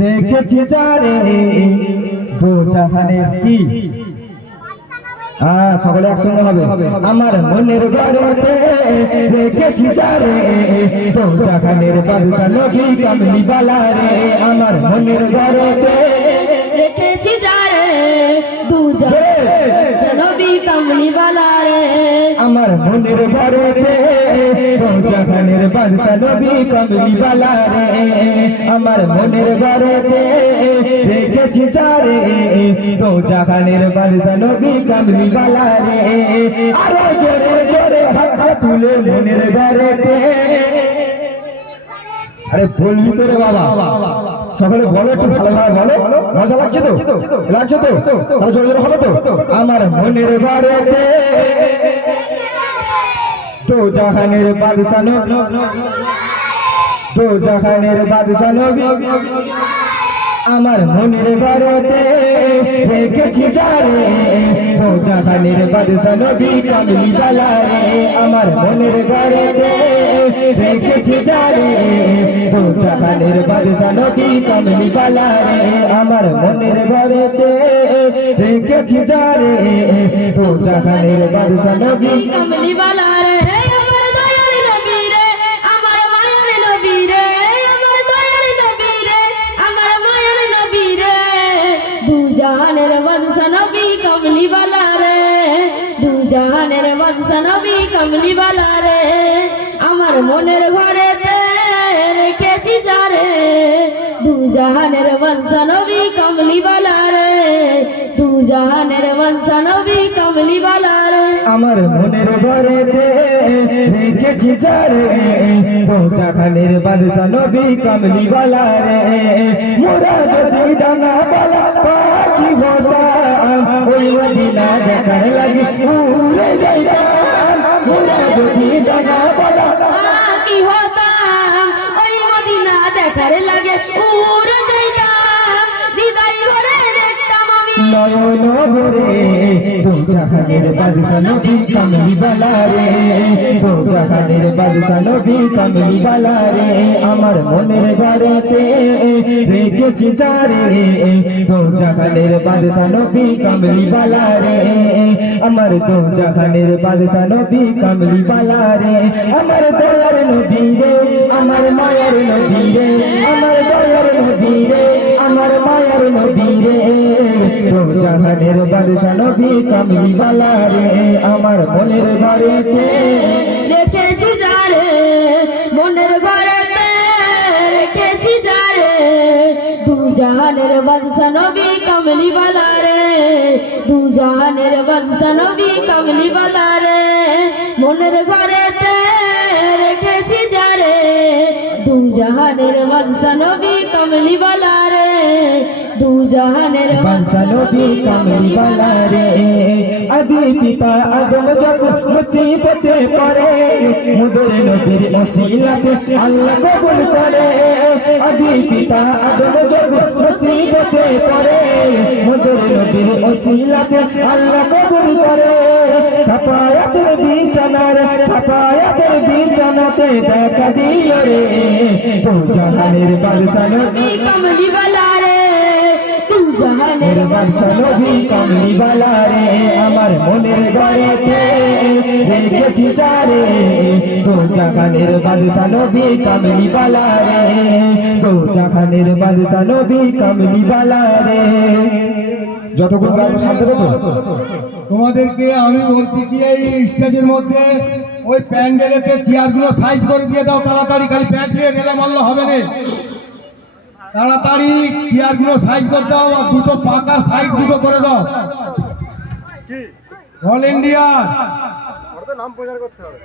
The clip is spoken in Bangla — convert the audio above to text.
রেখেছি যারে দো জাহানের কি সকলে একসঙ্গে হবে আমার মনের ঘরেতে রেখেছি যারে দো জাহানের বাদশা নবী কামলি বালা রে আমার মনের ঘরেতে রেখেছি যারে দু জাহানের নবী কামলি বালা রে আমার মনের ঘরেতে দো জাহানের বাদশা নবী কামলি বালা রে আমার মনের ঘরেতে রেখেছি যারে দো জাহানের বাদশা নবী কামলি বালা রে আরো জোরে জোরে হাত তুলে মনের ঘরেতে আরে বলবি তো রে বাবা সকলে বলো একটু ভালোভাবে বলো মজা লাগছে তো তাহলে জোরে জোরে হবে তো আমার মনের ঘরেতে দো জাহানের বাদশা নবী দো জাহানের বাদশা নবী আমার মনের ঘরেতে রেখেছি যারে দো জাহানের বাদশা নবী কামলি বালা রে আমার মনের ঘরেতে রেখেছি যারে দো জাহানের বাদশা নবী কামলি বালা রে আমার মনের ঘরেতে রেখেছি যারে দো জাহানের বাদশা নবী কামলি বালা রে আমার দয়ার নবী রে আমার মায়ের নবী রে আমার দয়ার নবী রে আমার মায়ের নবী রে দু জাহানের বাদশা নবী কামলি বালা রে দু জাহানের বাদশা নবী কামলি বালা রে আমার মনের ঘরেতে রেখেছি যারে দু জাহানের বাদশা নবী কামলি বালা রে দু জাহানের বাদশা নবী কামলি বালা রে আমার মনের ঘরেতে রেখেছি যারে দো জাহানের বাদশা নবী কামলি বালা রে মোরা যদি ডানা বালা পাখি হতাম ওই মদিনা দেখার লাগি উড়ে যাইতাম মোরা যদি ডানা বালা কি হতাম ওই মদিনা দেখার লাগে উড়ে যাইতাম হৃদয় ভরে দেখতাম আমি নয়ন ভরে দো জাহানের বাদশা নবী কামলি বালা রে দো জাহানের বাদশা নবী কামলি বালা রে আমার মনের ঘরেতে রেখেছি যারে দো জাহানের বাদশা নবী কামলি বালা রে আমার দো জাহানের বাদশা নবী কামলি বালা রে আমার দয়ার নবী রে আমার মায়ার নবী রে আমার দয়ার নবী রে আমার মায়ার নবী রে দো জাহানের বাদশা নবী কামলি বালা রে আমার মনের ঘরেতে রেখেছি যারে মনের ঘরেতে রেখেছি যারে দু জাহানের বাদশা নবী কামলি বালা রে দু জাহানের বাদশা নবী কামলি বালা রে মনের ঘরেতে রেখেছি যারে দু জাহানের বাদশা নবী কামলি বালা রে দু জাহানের বাদশা নবী কামলি বালা রে আদি পিতা আদম যখন মুসিবতে পড়ে মুদের নবীর ওসিলাতে আল্লাহ কবুল করে আদি পিতা আদম যখন মুসিবতে পড়ে মুদের নবীর ওসিলাতে আল্লাহ কবুল করে সাফায়াতের বিছানাতে দেখা দিও রে দো জাহানের বাদশা নবী কামলি বালা রে দু জাহানের বাদশা নবী কামলি বালা রে আমার মনের ঘরেতে রেখেছি যারে দো জাহানের বাদশা নবী কামলি বালা রে দো জাহানের বাদশা নবী কামলি বালা রে যতক্ষণ গান শান্তি পেতো তোমাদেরকে আমি বলতেছি এই স্টেজের মধ্যে ওই প্যান্ডেলেতে চেয়ারগুলো সাইজ করে দিয়ে দাও তাড়াতাড়ি, খালি প্যাঁচ নিয়ে গেলে মারলে হবে না, তাড়াতাড়ি চেয়ারগুলো সাইজ করে দাও আর দুটো পাকা সাইড দুটো করে দাও। অল ইন্ডিয়া নাম প্রচার করতে হবে।